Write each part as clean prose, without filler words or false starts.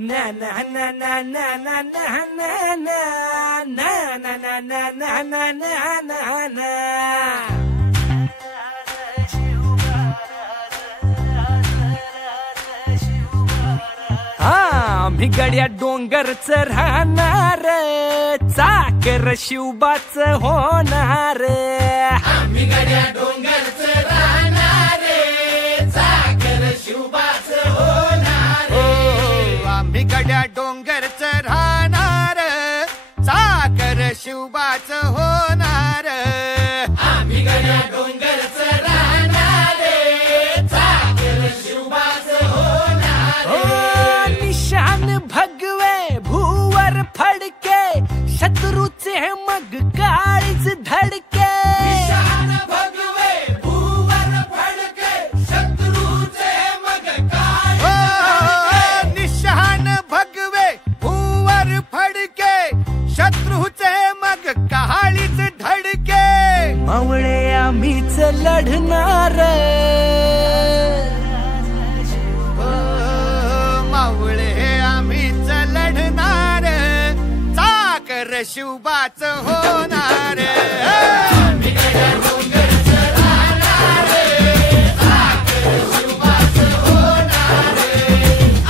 na na na na na na na na na na na na na na na na. आम्ही गड्या डोंगरच राहणार, चाकर शिवबाच होणार. आम्ही गड्या डोंगरच राहणार, चाकर शिवबाच होणार. आम्ही गड्या डोंगरच राहणार, चाकर शिवबाच होणार. आम्ही गड्या डोंगरच राहणार, चाकर शिवबाच होणार. निशान भगवे भूवर फडके, शत्रूचे मग काळीच धडके. निशान भगवे भूवर फडके, शत्रूचे मग काळीच. निशान भगवे भूवर फडके, शत्रूचे मग काळीच धडके. मावळे आम्हीच लढणार, मावळे आम्हीच लढणार, चाकर शिवबाच होणार. आम्ही गड्या डोंगरच राहणार, चाकर शिवबाच होणार.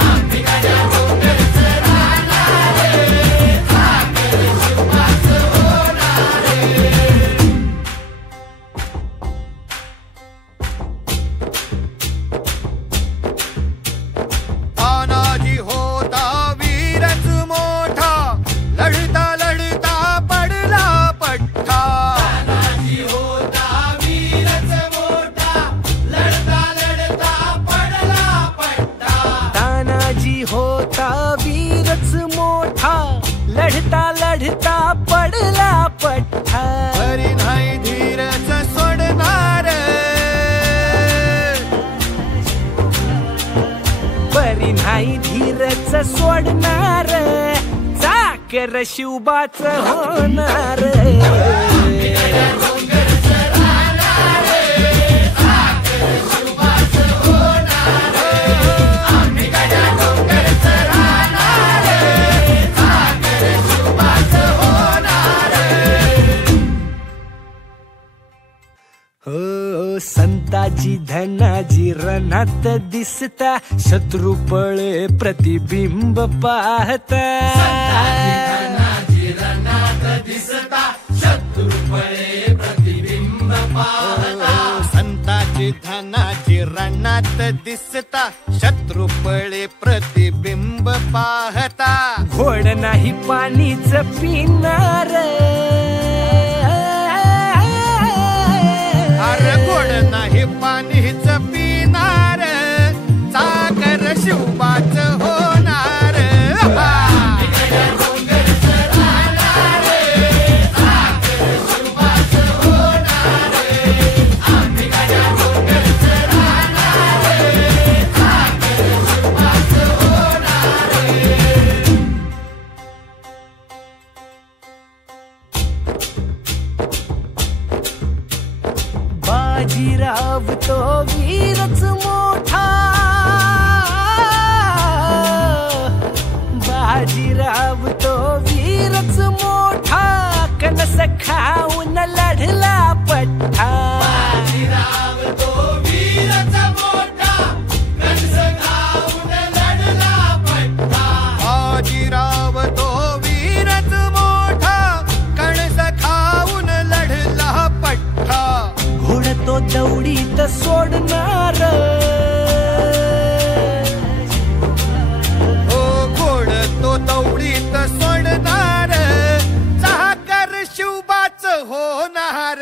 आम्ही गड्या डोंगरच राहणार, चाकर शिवबाच होणार. तानाजी होता वीरच मोठा, लढता लढता पडला पठ्ठा. तानाजी होता वीरच मोठा, लढता लढता पडला पट्टा. तानाजी होता वीरच मोठा, लढता लढता पडला पठ्ठा. तरी नाही धीरच सोडणार, बरी नाही धीरच सोडणार, चाकर शिवबाच होणार. डोंगरच राहणार, चाकर शिवबाच होणार. आम्ही गड्या डोंगरच राहणार, चाकर शिवबाच होणार. हो संताजी धनाजी रणात दिसता, शत्रू पळे प्रतिबिंब पाहता. धनाजी रणात दिसता, शत्रू पळे प्रतिबिंब पाहता. संताची धनाची रणात दिसता, शत्रू पळे प्रतिबिंब पाहता. घोड नाही पाणीच पिणार, अरे गोड नाही पाणीच पिणार, चाकर शिवबाच होणार. आम्ही गड्या डोंगरच राहणार, चाकर शिवबाच होणार. आम्ही गड्या डोंगरच राहणार, चाकर शिवबाच होणार. बाजीराव तो वीरच मोठा, बाजीराव तो वीरच मोठा, कणस खाऊन लढला पठ्ठा. बाजीराव तो वीरच मोठा, कणस खाऊन लढला पट्टा. बाजीराव तो वीरच मोठा, कणस खाऊन लढला पठ्ठा. घोड तो दौडीत सोडणार, ओ घोड तो दौडीत सोडणार, चाकर शिवबाच होणार.